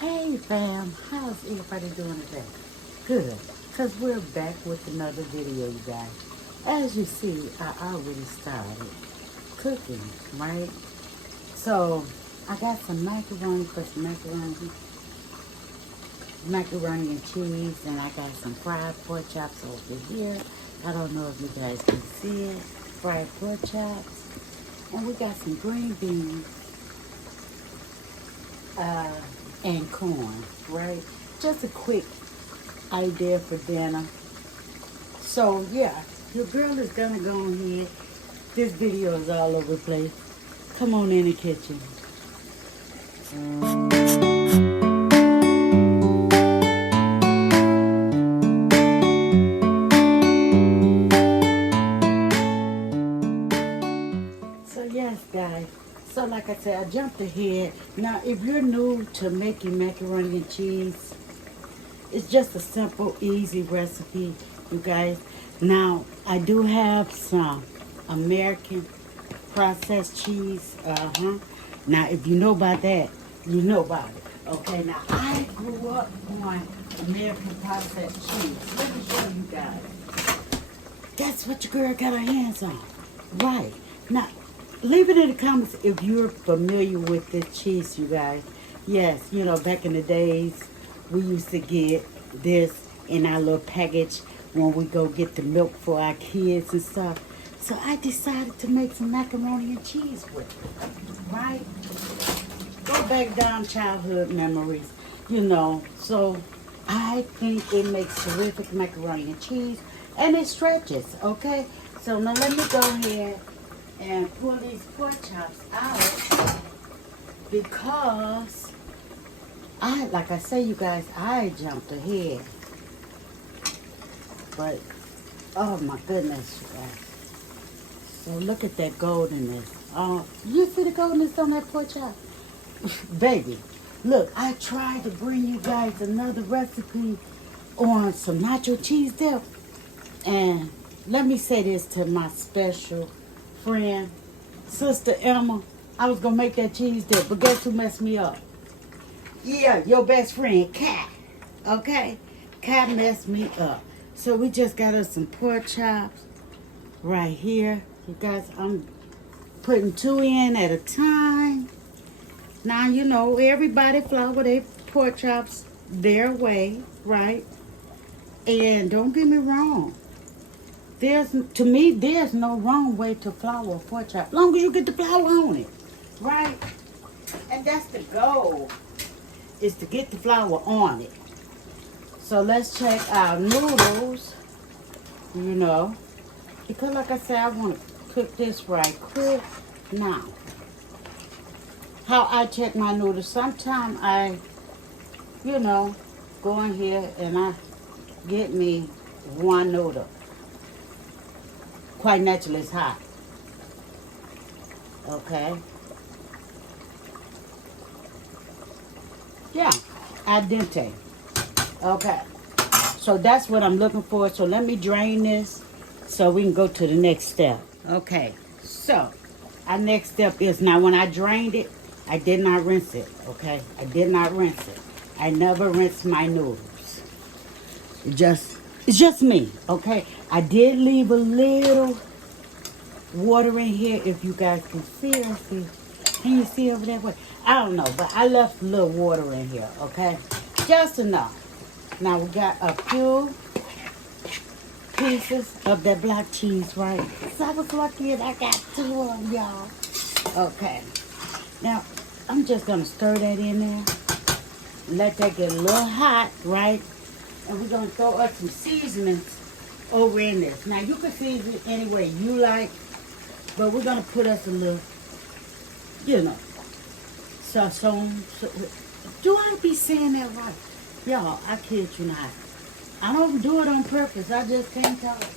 Hey fam, how's everybody doing today? Good, because we're back with another video, you guys. As you see, I already started cooking, right? So, I got some macaroni for some macaroni and cheese, and I got some fried pork chops over here. I don't know if you guys can see it. Fried pork chops. And we got some green beans and corn, right? Just a quick idea for dinner. So yeah, your girl is gonna go ahead. This video is all over the place. Come on in the kitchen. So yes, guys. So like I said, I jumped ahead. Now, if you're new to making macaroni and cheese, it's just a simple, easy recipe, you guys. Now, I do have some American processed cheese. Now, if you know about that, you know about it. Okay, now, I grew up on American processed cheese. Let me show you guys. That's what your girl got her hands on. Right. Now, leave it in the comments if you're familiar with this cheese, you guys. Yes, you know, back in the days, we used to get this in our little package when we go get the milk for our kids and stuff. So I decided to make some macaroni and cheese with it, right? Go back down childhood memories, you know. So I think it makes terrific macaroni and cheese, and it stretches, okay? So now let me go ahead and pull these pork chops out because like I say, you guys, I jumped ahead. But, oh my goodness, you guys. So look at that goldenness. You see the goldenness on that pork chop? Baby, look, I tried to bring you guys another recipe on some nacho cheese dip. And let me say this to my special friend, Sister Emma. I was going to make that cheese dip, but guess who messed me up? Yeah, your best friend, Kat. Okay? Kat messed me up. So we just got us some pork chops right here. You guys, I'm putting 2 in at a time. Now, you know, everybody flour their pork chops their way, right? And don't get me wrong. To me, there's no wrong way to flour a pork chop. As long as you get the flour on it, right? And that's the goal, is to get the flour on it. So let's check our noodles, you know. Because like I said, I want to cook this right quick. Now, how I check my noodles, sometimes I, you know, go in here and I get me 1 noodle. Quite naturally, it's hot. Okay. Yeah, al dente. Okay. So that's what I'm looking for. So let me drain this so we can go to the next step. Okay. So our next step is, now when I drained it, I did not rinse it. Okay. I did not rinse it. I never rinse my noodles. It's just me, okay? I did leave a little water in here, if you guys can see it. Can you see over that way? I don't know, but I left a little water in here, okay? Just enough. Now we got a few pieces of that black cheese, right? So I was lucky that I got 2 of them, y'all. Okay. Now, I'm just going to stir that in there. Let that get a little hot, right? And we're going to throw up some seasonings over in this. Now, you can season it any way you like, but we're going to put us a little, you know, sazon. Do I be saying that right? Y'all, I kid you not. I don't do it on purpose. I just can't tell it.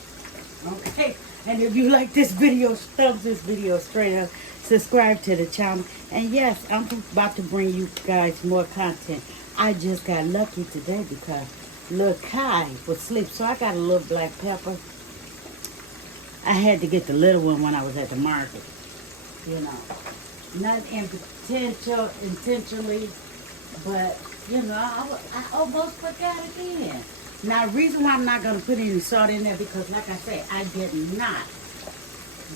Okay? And if you like this video, thumbs this video straight up. Subscribe to the channel. And yes, I'm about to bring you guys more content. I just got lucky today because little Kai was asleep, so I got a little black pepper. I had to get the little one when I was at the market, you know. Not intentionally, but You know, I almost forgot again. Now, the reason why I'm not going to put any salt in there because, like I said, I did not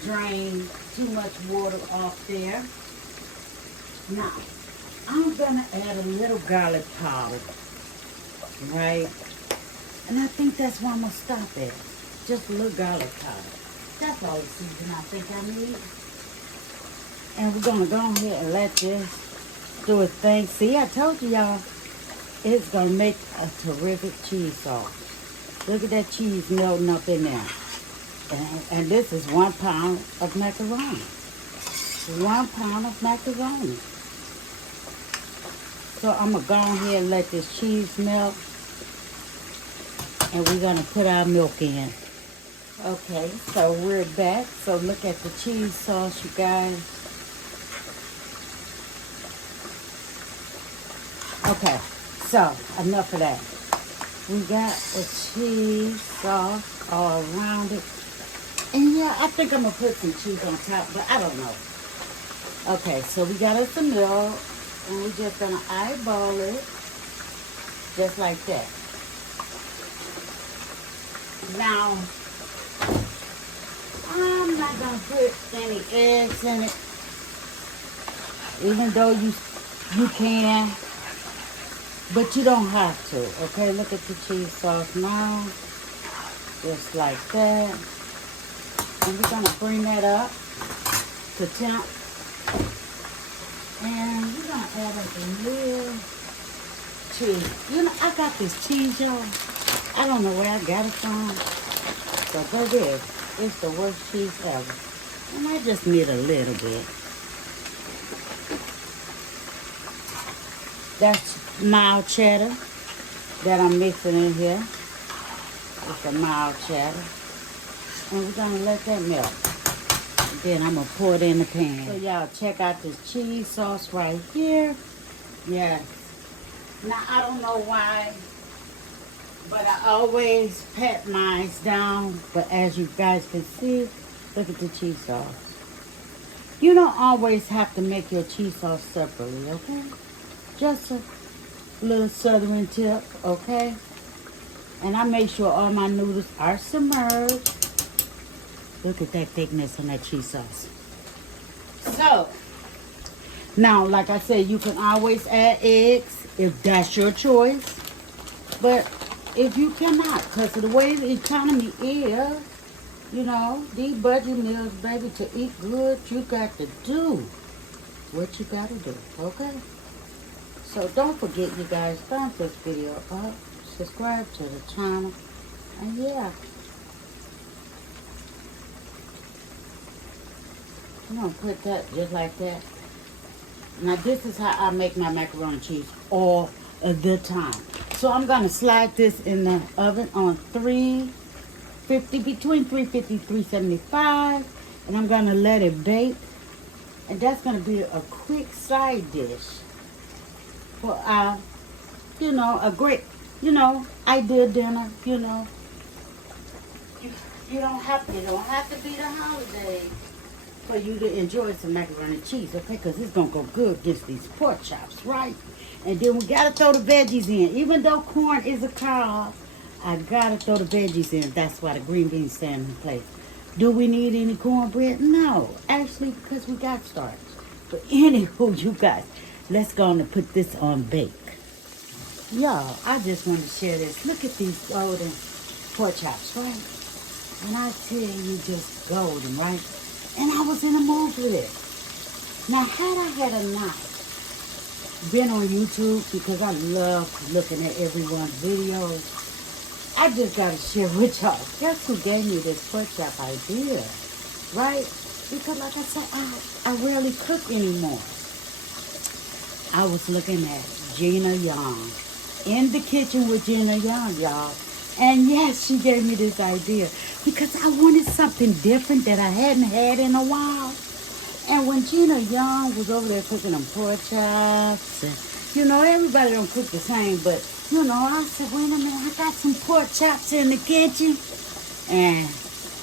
drain too much water off there. Now, I'm going to add a little garlic powder, right? And I think that's where I'm going to stop at. Just a little garlic powder. That's all the season I think I need. And we're going to go ahead and let this do its thing. See, I told you, y'all, it's going to make a terrific cheese sauce. Look at that cheese melting up in there. And this is 1 pound of macaroni. 1 pound of macaroni. So I'm going to go ahead and let this cheese melt. And we're going to put our milk in. Okay, so we're back. So look at the cheese sauce, you guys. Okay, so enough of that. We got the cheese sauce all around it. And yeah, I think I'm going to put some cheese on top, but I don't know. Okay, so we got us some milk. And we're just going to eyeball it. Just like that. Now, I'm not going to put any eggs in it. Even though you can. But you don't have to. Okay, look at the cheese sauce now. Just like that. And we're going to bring that up to temp. And we're going to add up a little cheese. You know, I got this cheese, y'all. I don't know where I got it from. But there it is. It's the worst cheese ever. And I just need a little bit. That's mild cheddar that I'm mixing in here. It's a mild cheddar. And we're going to let that melt. And then I'm going to pour it in the pan. So y'all check out this cheese sauce right here. Yes. Now I don't know why, but I always pat mine down. But as you guys can see, look at the cheese sauce. You don't always have to make your cheese sauce separately, okay? Just a little southern tip, okay? And I make sure all my noodles are submerged. Look at that thickness on that cheese sauce. So, now, like I said, you can always add eggs if that's your choice. But if you cannot, because of the way the economy is, you know, these budget meals, baby, to eat good, you got to do what you got to do, okay? So don't forget, you guys, thumbs this video up, subscribe to the channel, and yeah. I'm going to put that just like that. Now this is how I make my macaroni and cheese all of the time. So I'm going to slide this in the oven on 350, between 350 and 375. And I'm going to let it bake. And that's going to be a quick side dish for you know, a great, you know, ideal dinner, you know. You don't have to be the holiday for you to enjoy some macaroni and cheese, okay? Because it's going to go good against these pork chops, right? And then we got to throw the veggies in. Even though corn is a carb, I got to throw the veggies in. That's why the green beans stand in place. Do we need any cornbread? No. Actually, because we got starch. But anywho, you guys, let's go on and put this on bake. Y'all, I just want to share this. Look at these golden pork chops, right? And I tell you, just golden, right? And I was in a mood for it. Now, had I had a knife, been on YouTube, because I love looking at everyone's videos, I just got to share with y'all. Guess who gave me this pork chop idea, right? Because like I said, I rarely cook anymore. I was looking at Gina Young, in the kitchen with Gina Young, y'all. And yes, she gave me this idea because I wanted something different that I hadn't had in a while. And when Gina Young was over there cooking them pork chops, and, you know, everybody don't cook the same, but, you know, I said, wait a minute, I got some pork chops in the kitchen. And,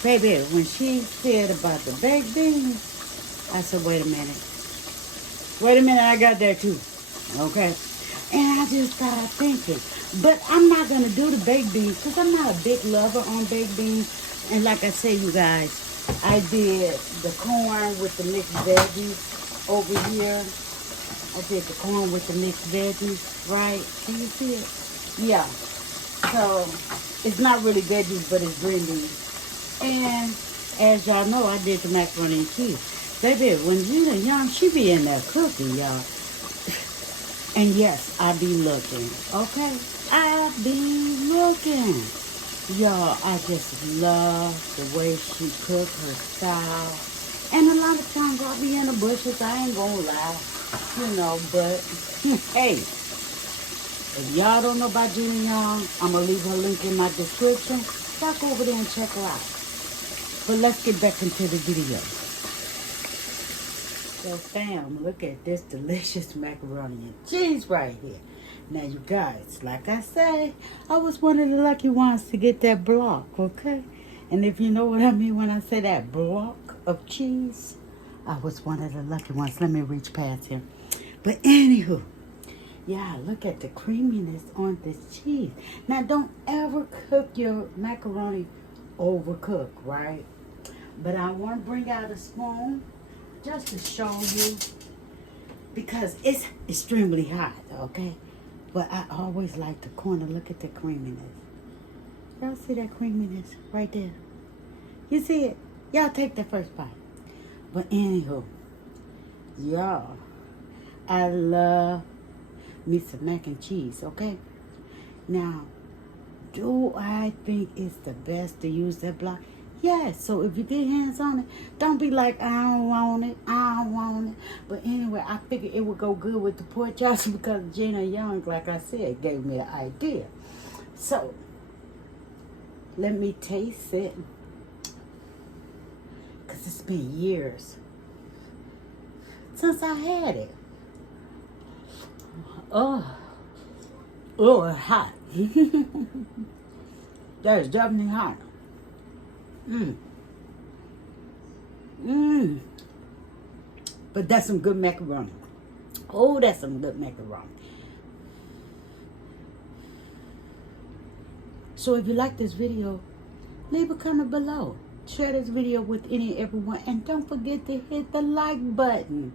baby, when she said about the baked beans, I said, wait a minute, I got that too, okay? And I just started thinking, but I'm not going to do the baked beans because I'm not a big lover on baked beans. And like I say, you guys, I did the corn with the mixed veggies over here. I did the corn with the mixed veggies, right? Can you see it? Yeah. So it's not really veggies, but it's green beans. And as y'all know, I did the macaroni and cheese. Baby, when Gina young, she be in there cooking, y'all. And yes, I be looking, okay? I be looking. Y'all, I just love the way she cook, her style. And a lot of times I be in the bushes, I ain't gonna lie, but hey, if y'all don't know about Gina Young, I'm gonna leave her link in my description. Y'all go over there and check her out. But let's get back into the video. So fam, look at this delicious macaroni and cheese right here. Now you guys, like I say, I was one of the lucky ones to get that block, okay? And if you know what I mean when I say that block of cheese, I was one of the lucky ones. Let me reach past him. But anywho, yeah, look at the creaminess on this cheese. Now don't ever cook your macaroni overcooked, right? But I want to bring out a spoon just to show you, because it's extremely hot, okay? But I always like the corner. Look at the creaminess. Y'all see that creaminess right there? You see it? Y'all take the first bite. But anywho, y'all, I love me some mac and cheese, okay? Now, do I think it's the best to use that block? Yes, so if you get hands on it, don't be like, I don't want it. But anyway, I figured it would go good with the pork chops because Gina Young, like I said, gave me the idea. So, let me taste it. Because it's been years since I had it. Oh, it's hot. That is definitely hot. But that's some good macaroni. Oh, that's some good macaroni. So if you like this video, leave a comment below. Share this video with any and everyone. And don't forget to hit the like button.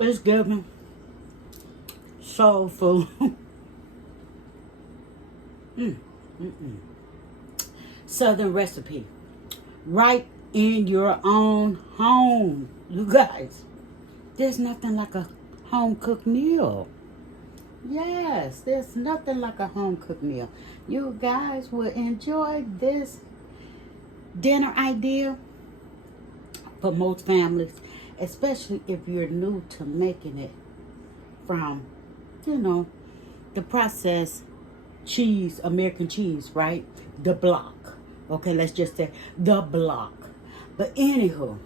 It's good. Soul food. Southern recipe. Right in your own home. You guys, there's nothing like a home cooked meal. Yes, there's nothing like a home cooked meal. You guys will enjoy this dinner idea for most families, especially if you're new to making it from, the processed cheese, American cheese, right? The block. Okay, let's just say the block. But anywho,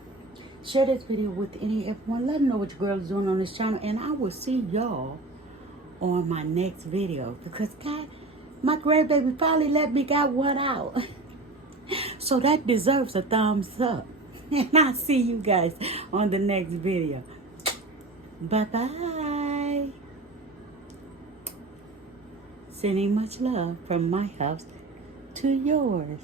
share this video with any and everyone. Let them know what your girl is doing on this channel. And I will see y'all on my next video. Because, God, my grandbaby finally let me got one out. So that deserves a thumbs up. And I'll see you guys on the next video. Bye-bye. Sending much love from my house to yours.